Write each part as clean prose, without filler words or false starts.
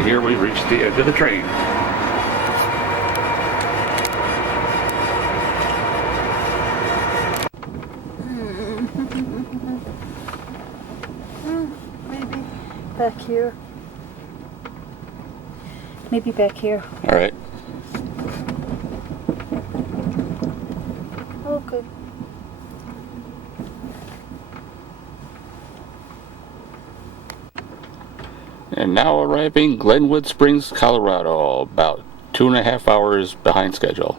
And here we reached the edge of the train. Maybe back here. Maybe back here. All right. Okay. And now arriving Glenwood Springs, Colorado, about 2.5 hours behind schedule.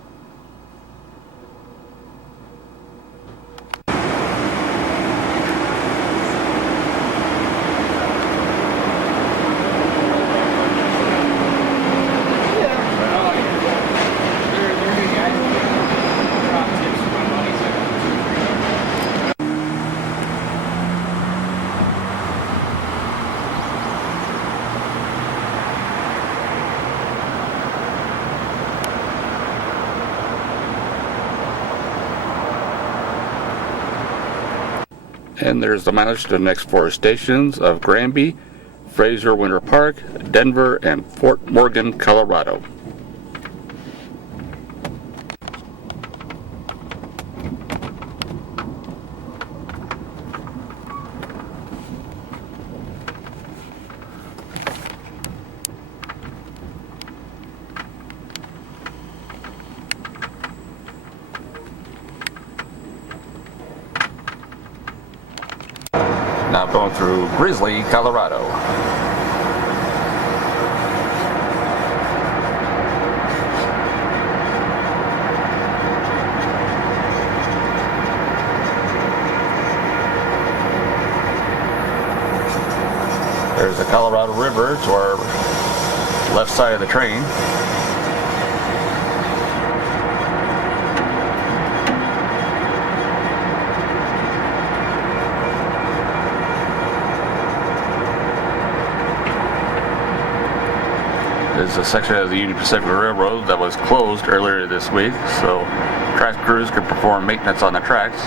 And there's the mileage to the next 4 stations of Granby, Fraser Winter Park, Denver, and Fort Morgan, Colorado. Now going through Grizzly, Colorado. There's the Colorado River to our left side of the train. Is a section of the Union Pacific Railroad that was closed earlier this week, so track crews could perform maintenance on the tracks,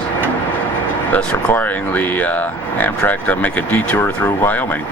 thus requiring the Amtrak to make a detour through Wyoming.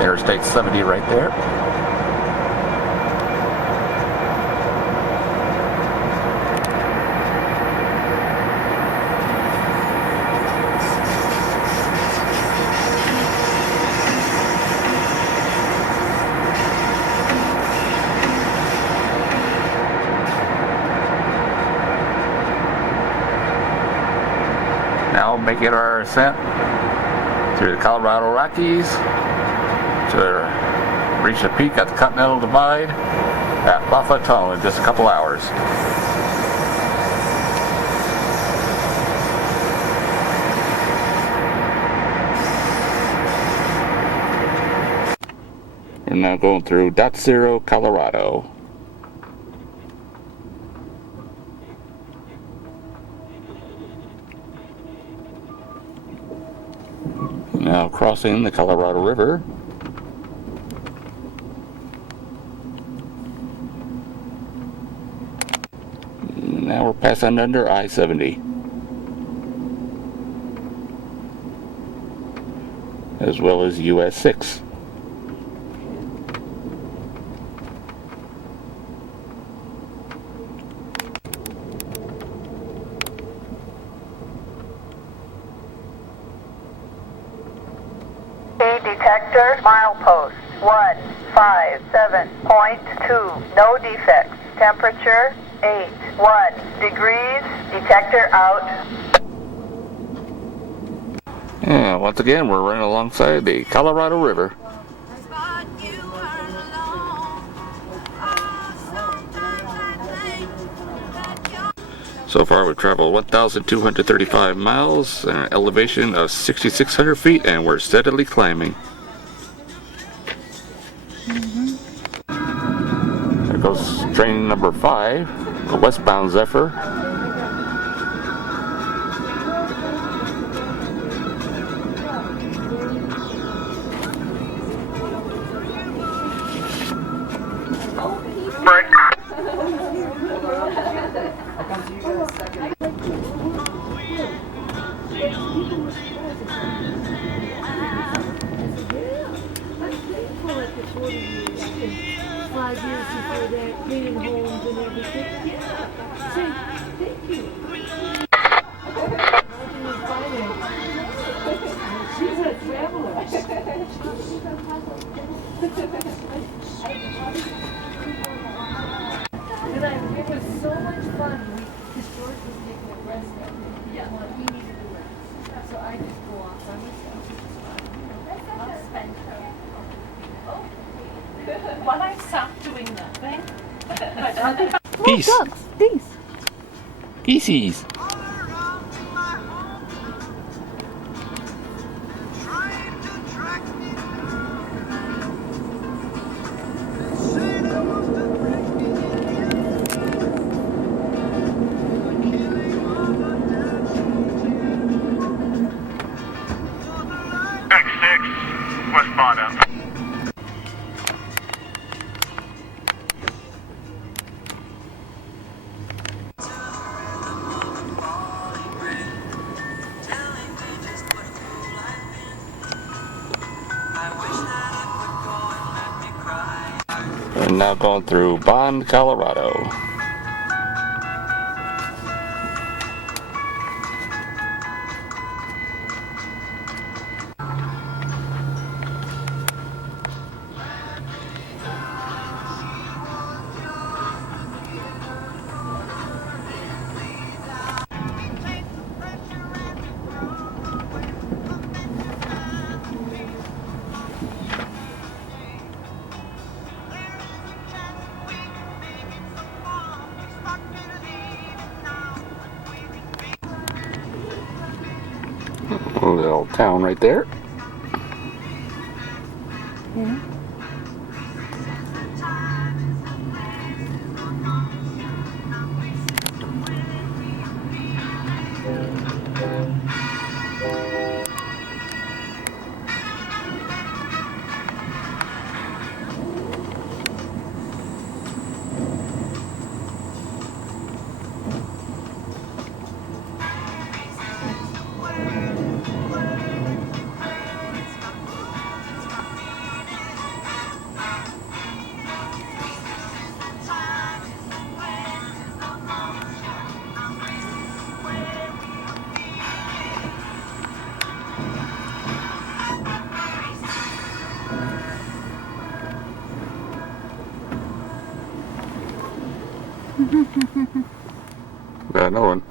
Interstate 70 right there. Now making our ascent through the Colorado Rockies to reach the peak at the Continental Divide at Moffat Tunnel in just a couple hours. We're now going through Detour, Colorado. Now crossing the Colorado River. pass on under I-70, as well as US 6. Detector, milepost 157.2, no defects. Temperature 81 degrees. Detector out. Yeah, once again, we're running alongside the Colorado River. So far, we've traveled 1,235 miles, an elevation of 6,600 feet, and we're steadily climbing. There goes train number 5, the westbound Zephyr. Break. It was so much fun because George was taking a rest that day. Yeah. Well, he needed a rest. So I just go off by myself. I'll spend time. While I'm sat doing nothing. Geese! Oh, ducks! Geese! Geesies! And now going through Bond, Colorado. A little town right there. Yeah. Got another one.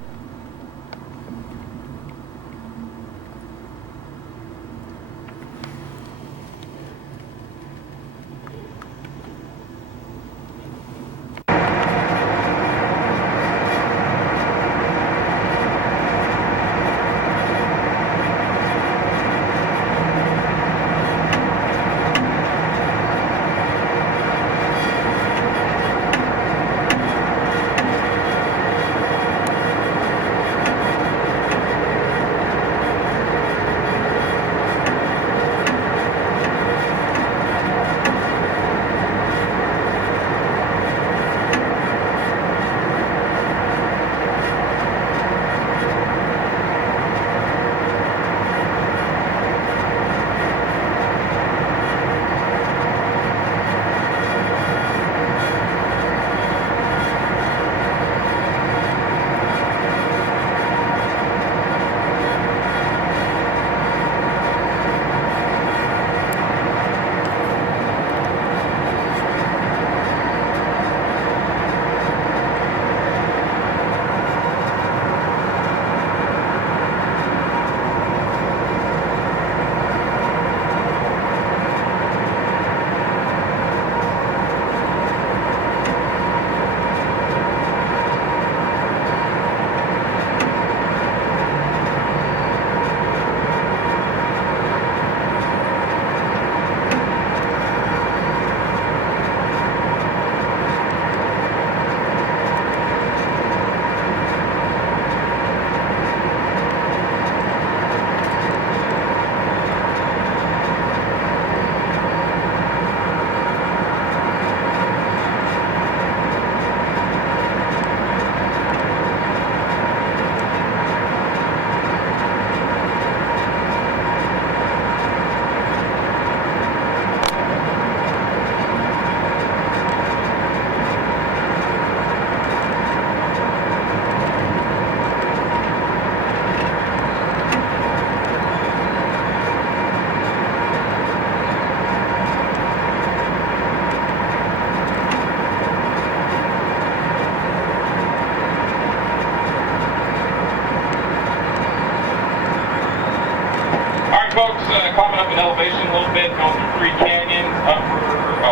elevation a little bit, going through three canyons,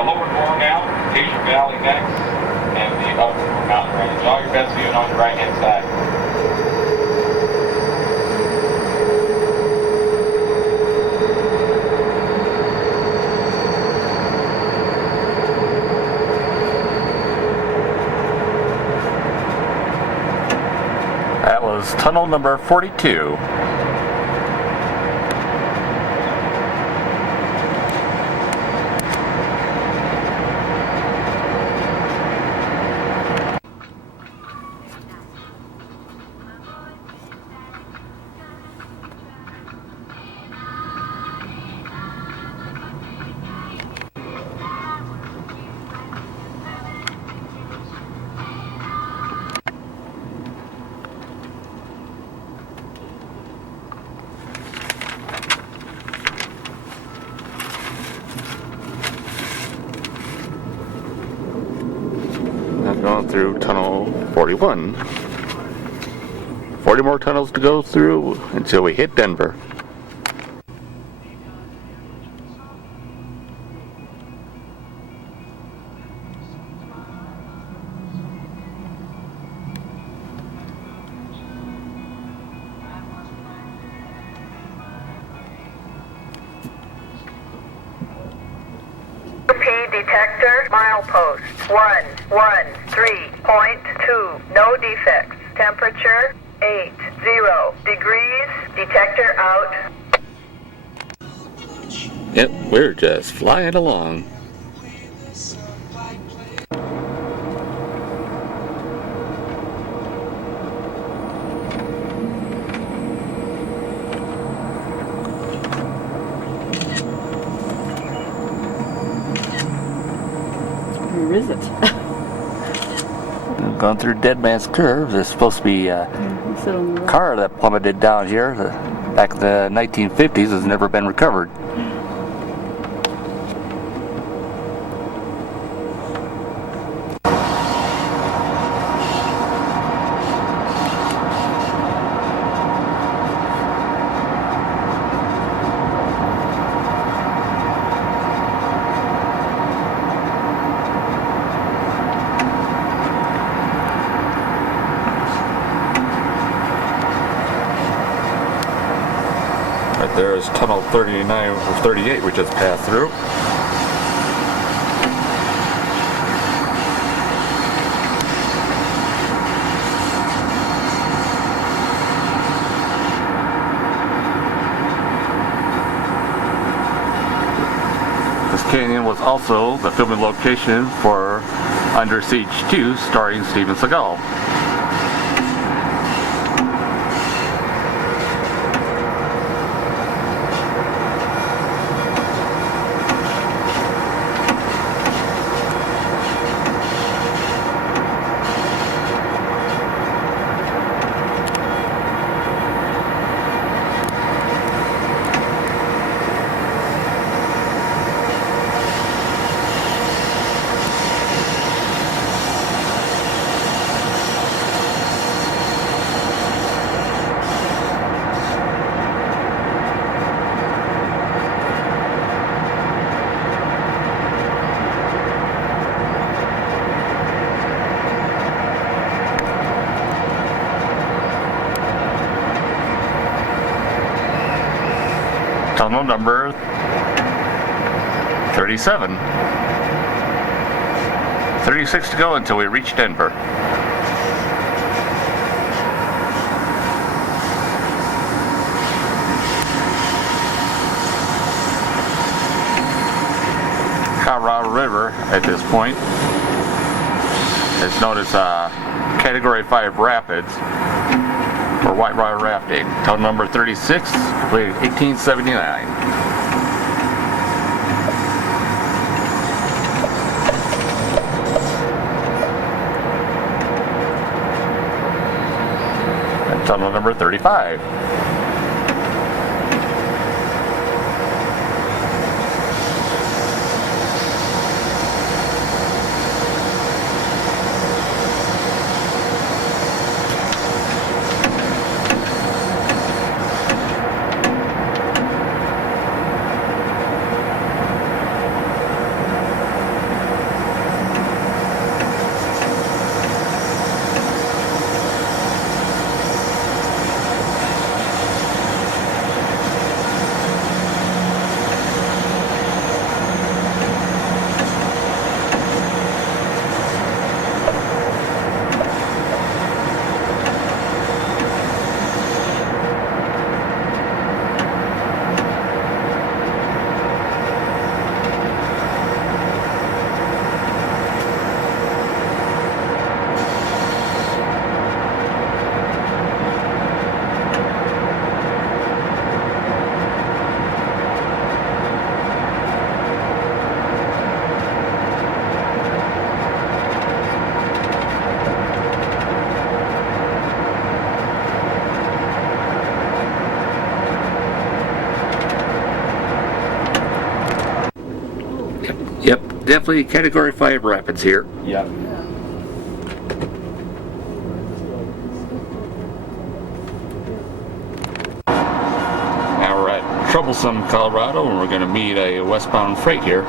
lower Gore now, Acacia Valley next, and the upper mountain range. All your best viewing on the right hand side. That was tunnel number 42. I'm going through tunnel 41. 40 more tunnels to go through until we hit Denver. Detector, milepost 113.2, no defects. Temperature 80 degrees. Detector out. Yep, we're just flying along. Where is it? We've gone through Dead Man's Curve. There's supposed to be a Sit on the rock. car that plummeted down here back in the 1950s. Has never been recovered. Right there is tunnel 39 or 38 we just passed through. This canyon was also the filming location for Under Siege 2 starring Steven Seagal. Tunnel number 37. 36 to go until we reach Denver. Colorado River at this point is known as Category 5 Rapids for whitewater rafting. Tunnel number 36, completed 1879. And tunnel number 35. Yep, definitely Category 5 rapids here. Yep. Now we're at Troublesome, Colorado, and we're going to meet a westbound freight here.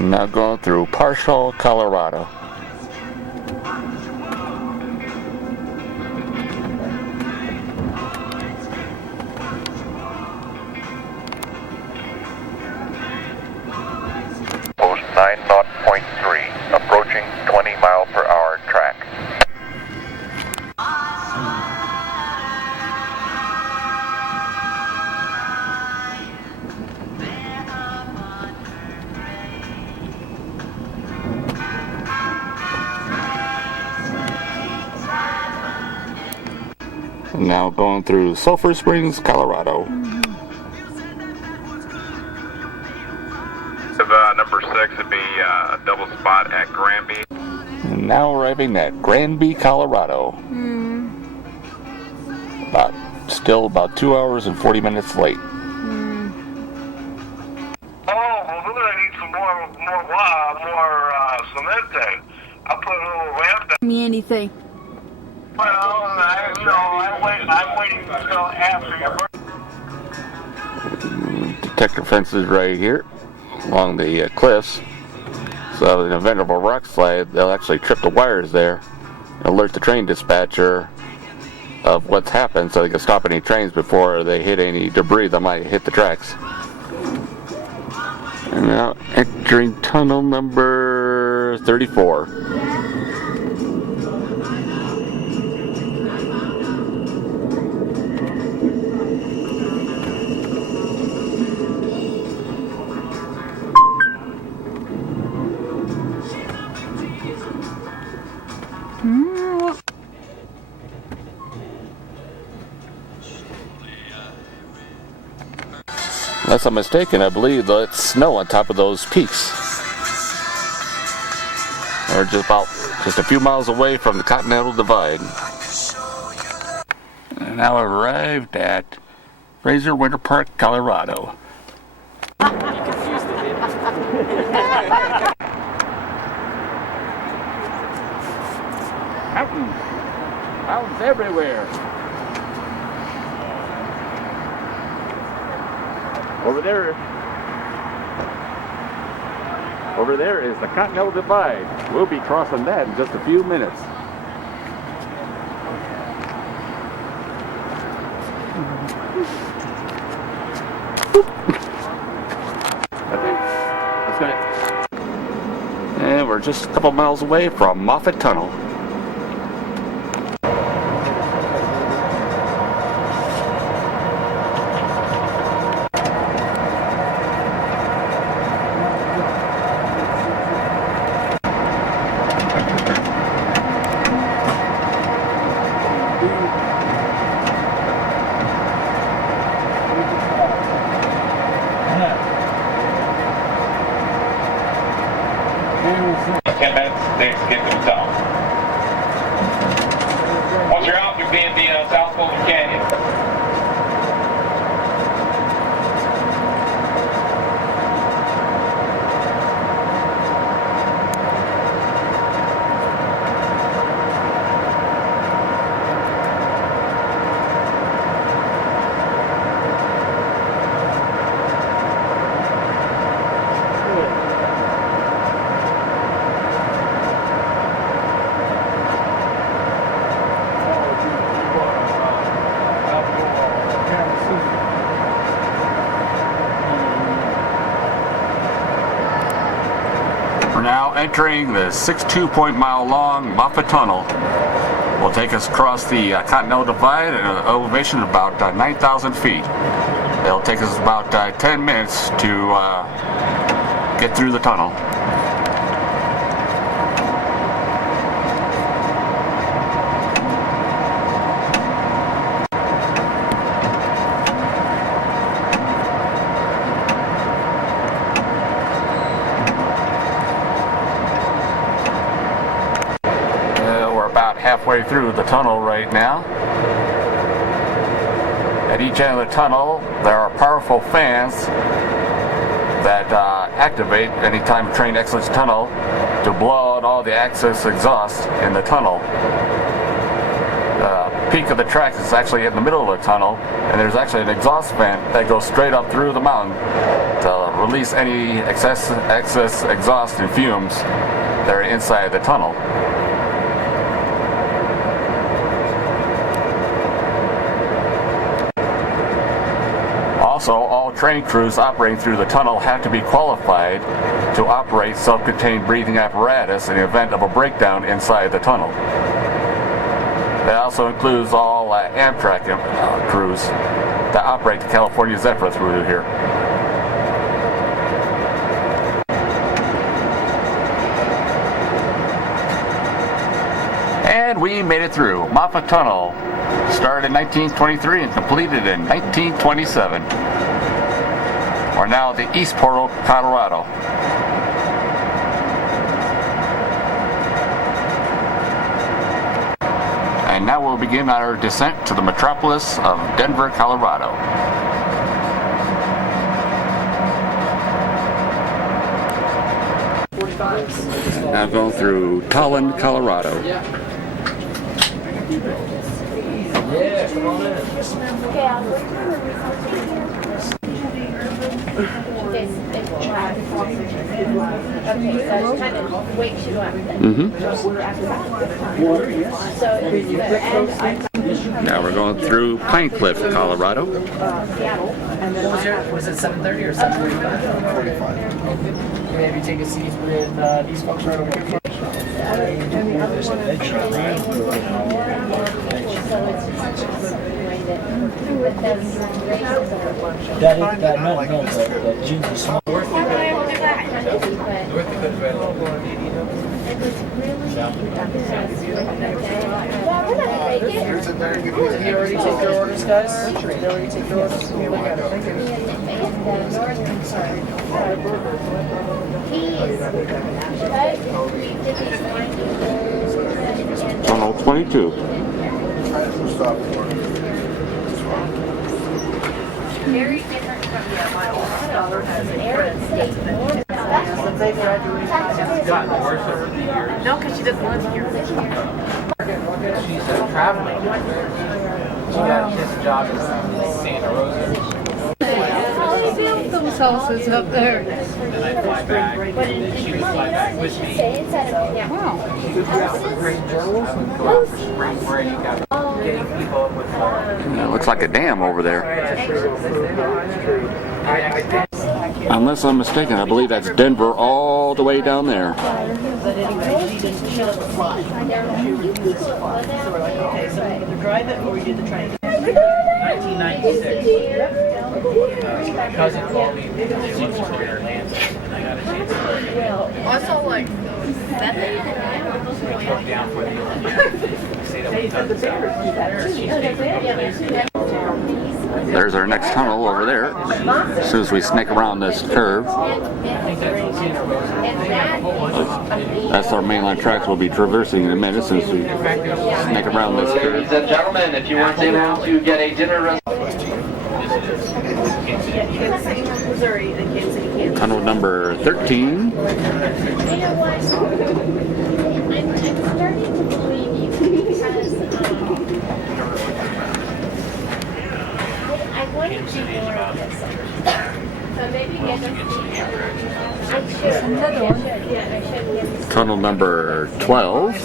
Now going through Partial, Colorado. Post 9.3, approaching 20 mile per hour track. Now going through Sulphur Springs, Colorado. Number 6 would be a double spot at Granby. And now arriving at Granby, Colorado. Still about 2 hours and 40 minutes late. Oh, well, we're gonna need some more cement then. I'll put a little ramp down. Me anything. Well, I'm waiting until after your birthday. Detector fences right here along the cliffs. So in the event of a rock slide, they'll actually trip the wires there, alert the train dispatcher of what's happened so they can stop any trains before they hit any debris that might hit the tracks. And now entering tunnel number 34. Unless I'm mistaken, I believe that it's snow on top of those peaks. We're just a few miles away from the Continental Divide. And now I've arrived at Fraser Winter Park, Colorado. Mountains everywhere. Over there is the Continental Divide. We'll be crossing that in just a few minutes. That's good. And we're just a couple miles away from Moffat Tunnel. Once you're out, you'll be in the South Boulder Canyon. We're now entering the 62-mile long Moffat Tunnel. Will take us across the Continental Divide at an elevation of about 9,000 feet. It'll take us about 10 minutes to get through the tunnel. Halfway through the tunnel right now. At each end of the tunnel there are powerful fans that activate anytime a train exits the tunnel to blow out all the excess exhaust in the tunnel. The peak of the tracks is actually in the middle of the tunnel, and there's actually an exhaust vent that goes straight up through the mountain to release any excess exhaust and fumes that are inside the tunnel. Also, all train crews operating through the tunnel have to be qualified to operate self-contained breathing apparatus in the event of a breakdown inside the tunnel. That also includes all Amtrak crews that operate the California Zephyr through here. And we made it through. Moffat Tunnel started in 1923 and completed in 1927. We're now at the East Portal, Colorado. And now we'll begin our descent to the metropolis of Denver, Colorado. Now going through Tallinn, Colorado. Yeah, come on in. Now we're going through Pine Cliff, Colorado. Was it 7:30 or 7:45? Maybe take a seat with these folks right over here. The jeans are small. Did you already take your orders, guys? Did you already take your orders? Look at it. Thank you. northern side. Keys. Right? We did these winding Tunnel 22. very different from my old daughter has an air state north. Gotten worse over the years. No, because she doesn't live here. She's traveling. She got this job in Santa Rosa. How built those houses up there? And I fly back. And she would fly back with me. Wow. She would go out for great journalism. Go out for spring break. Getting people up with Yeah, it looks like a dam over there. Unless I'm mistaken, I believe that's Denver all the way down there. So we're like, okay, so we either drive it or we do the train. 1996. My cousin called me because he lives in Orlando, and I got a chance to Also, like, that come down for the stayed up with cousins out. She's favorite. There's our next tunnel over there. As soon as we snake around this curve, that's our mainline tracks we'll be traversing in a minute since we snake around this curve. Ladies and gentlemen, if you weren't able to get a dinner Tunnel number 13. You know what? I'm starting to believe you because I want to do more of this. So maybe get another one. Yeah, I should get Tunnel number 12.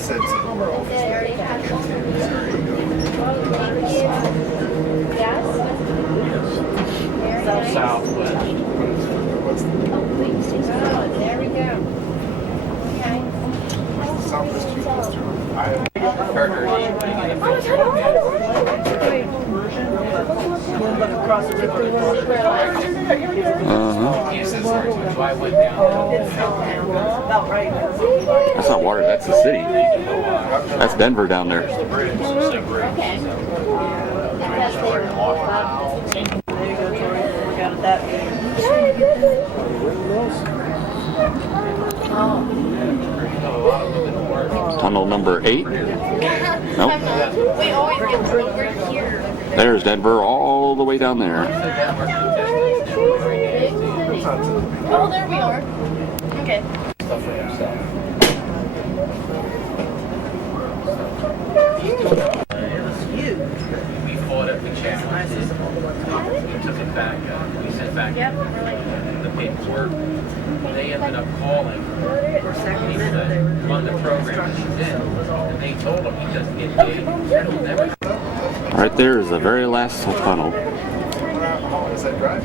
Southwest. There we go. That's not water, that's the city. That's Denver down there. Okay. Because they're There you go, Tori. We got it that way. Tunnel number 8. Nope. We always get over here. There's Denver all the way down there. Oh, there we are. Okay. We fought it, we challenged it. We took it back, we sent back the paperwork. They ended up calling people that run the program that she's in, and they told him he doesn't get paid. Never. Right there is the very last tunnel. Is that drive?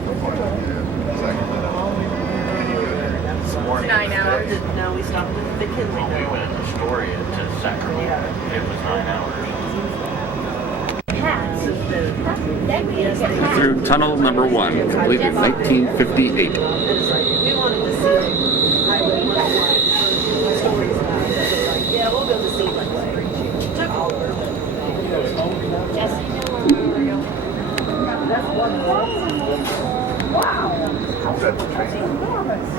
9 hours. No, we stopped at the kids. When we went to Astoria to Sacramento, it was 9 hours. Through tunnel number 1, completed in 1958. We wanted to see Highway 101 stories about it. Yeah, we'll go to see like took all over. Wow. That's the train.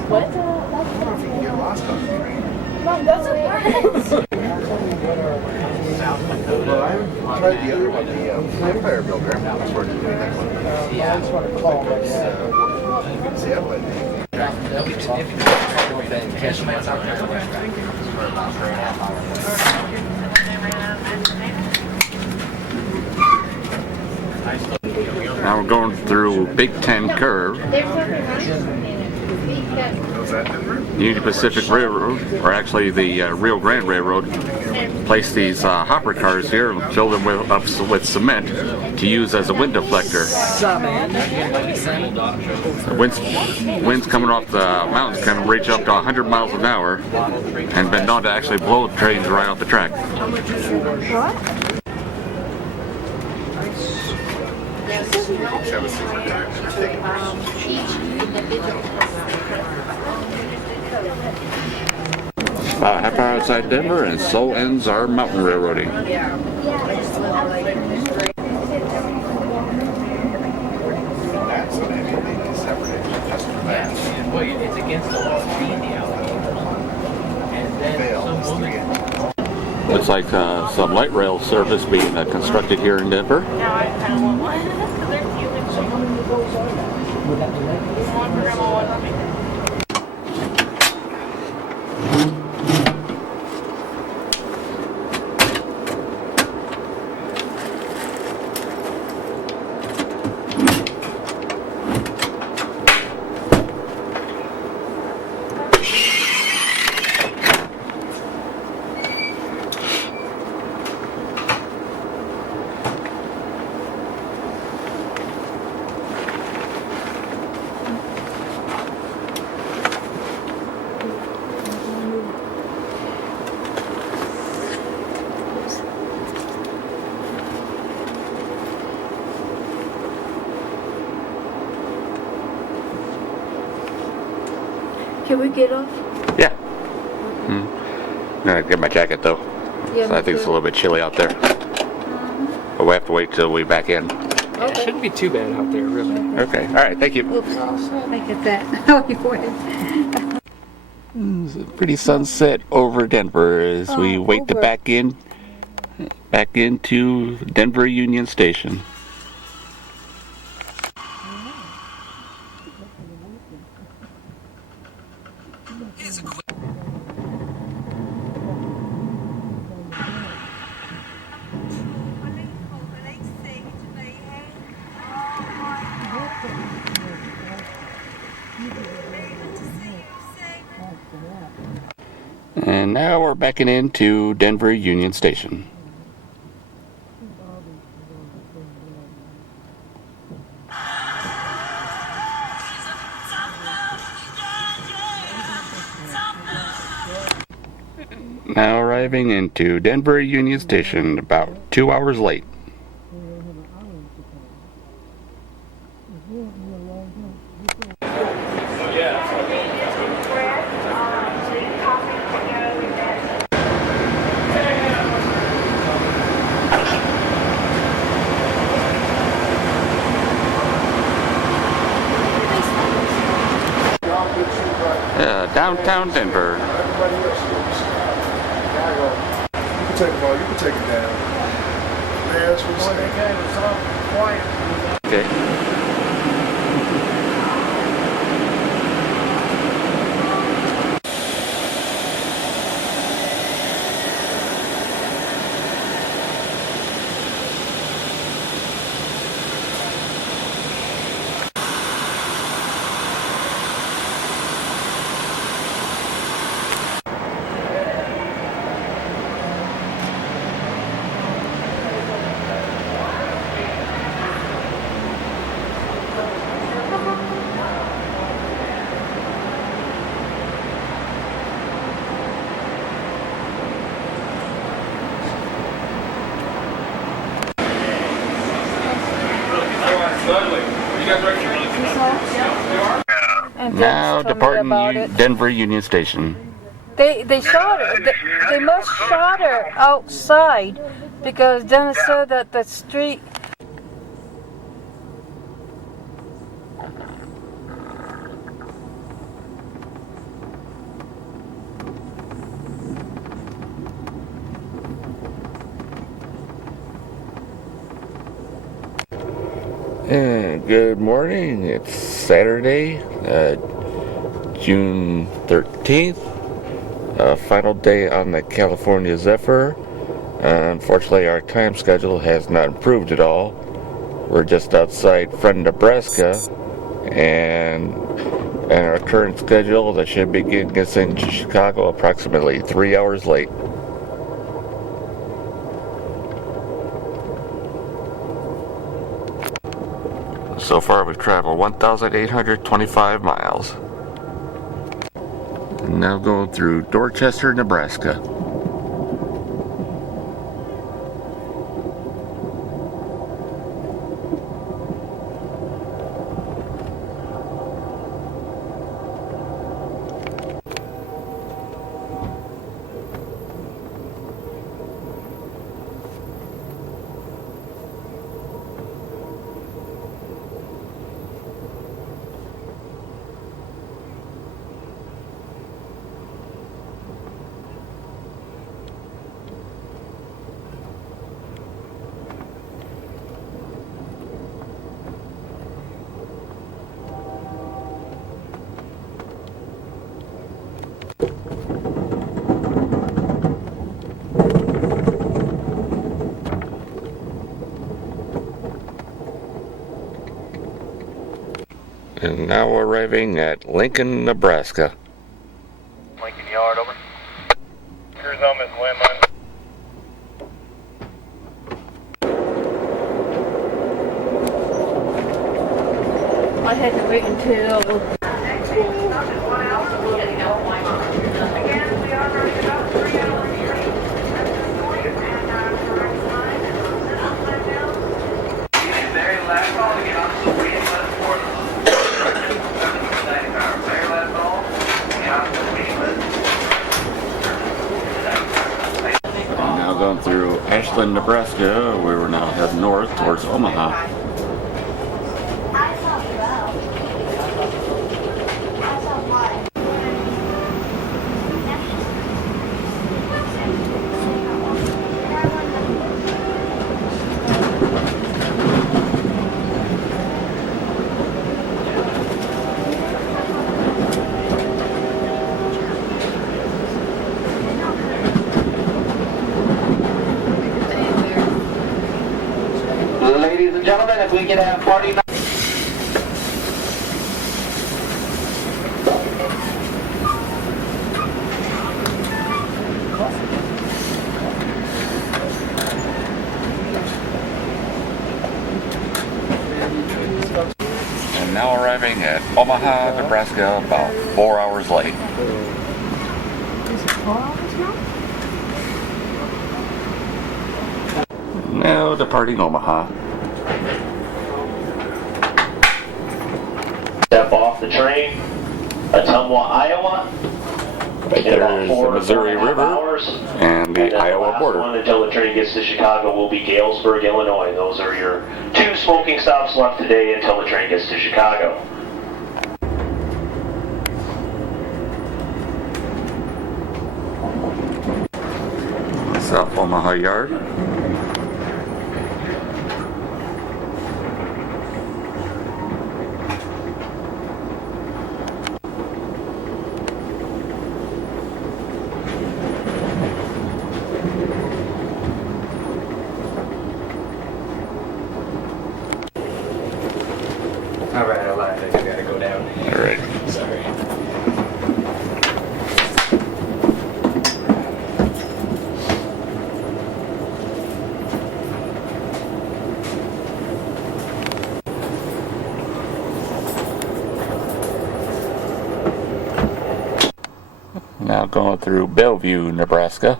What? I don't know if you can get lost on the train. Mom, that's a Well, I tried the other one, the Empire Builder. I'm not sure to do that one. Yeah, that's what I call it. Seattle, I Now we're going through Big Ten Curve. Was that Denver? Union Pacific Railroad, or actually the Rio Grande Railroad, placed these hopper cars here and filled them up with cement to use as a wind deflector. The winds coming off the mountains can reach up to 100 miles an hour and been known to actually blow trains right off the track. About a half hour outside Denver, and so ends our mountain railroading. That's what I mean, separate. tell you, it's against the law to feed the alligators. And then some woman... Looks like some light rail service being constructed here in Denver. Now I kind of want one because they're cute and cheap. One for grandma, one for me. Can we get off? Yeah. I'm gonna get my jacket though. Yeah, So I think it's a little bit chilly out there. But we have to wait till we back in. Yeah, it shouldn't be too bad out there, really. Okay. All right. Thank you. Oops, make it that. Before It's a pretty sunset over Denver as we wait to back into Denver Union Station. And now we're backing into Denver Union Station. Now arriving into Denver Union Station about 2 hours late. Downtown Denver. You can take it all. You can take it down. Yeah, that's what I'm saying. Okay. Now departing Denver Union Station. They shot her. They must shot her outside because Dennis said that the street. Good morning. It's Saturday, June 13th. Final day on the California Zephyr. Unfortunately, our time schedule has not improved at all. We're just outside from Nebraska, and our current schedule that should be getting us into Chicago approximately 3 hours late. So far, we've traveled 1,825 miles. And now going through Dorchester, Nebraska. And now arriving at Lincoln, Nebraska. Lincoln Yard, over. Cruise home is Glenwood. I had to wait until Now going through Ashland, Nebraska, we were now heading north towards Omaha. Ladies and gentlemen, if we could have party. And now arriving at Omaha, Nebraska, about 4 hours late. is it 4 hours now? Now departing Omaha. Step off the train, Ottumwa, Iowa. Right In about there is 4 the to Missouri 4.5 River hours. and the And then Iowa last border. one until the train gets to Chicago will be Galesburg, Illinois. Those are your 2 smoking stops left today until the train gets to Chicago. South Omaha Yard. Alright, I lied. I gotta go down. All right. Sorry. Now going through Bellevue, Nebraska.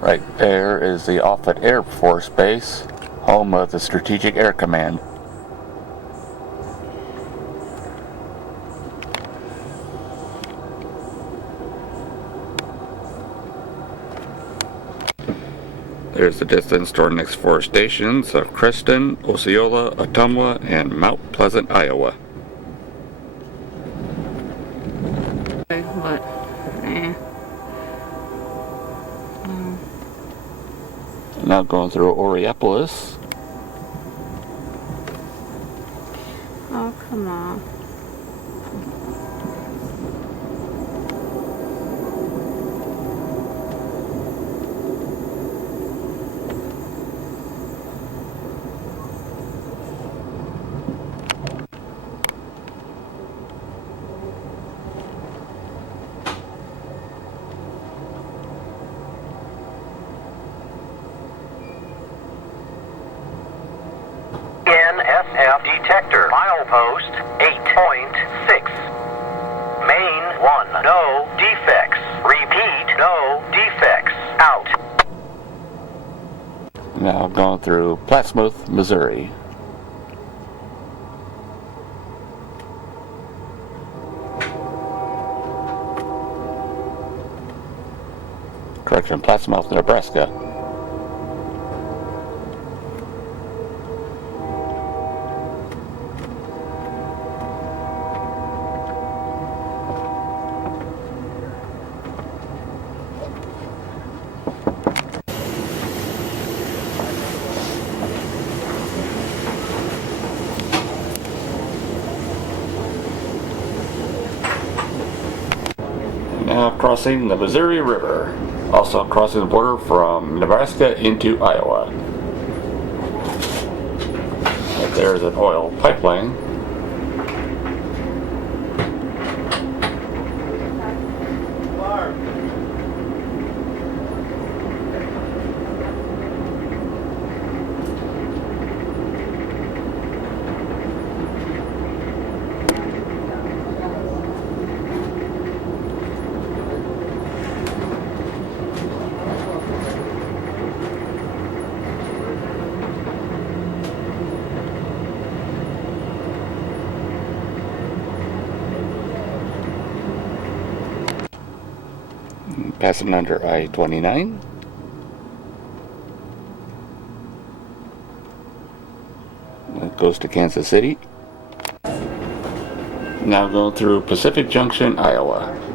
Right there is the Moffat Air Force Base, home of the Strategic Air Command. There's the distance to our next 4 stations of Creston, Osceola, Ottumwa, and Mount Pleasant, Iowa. But, Now going through Oreopolis. oh, come on. NSF detector, milepost 8.6. Main 1, no defects. Repeat, no defects. Out. Now going through Plattsmouth, Missouri. Correction, Plattsmouth, Nebraska. Now crossing the Missouri River. Also crossing the border from Nebraska into Iowa. Right there's an oil pipeline. Passing under I-29. That goes to Kansas City. Now going through Pacific Junction, Iowa.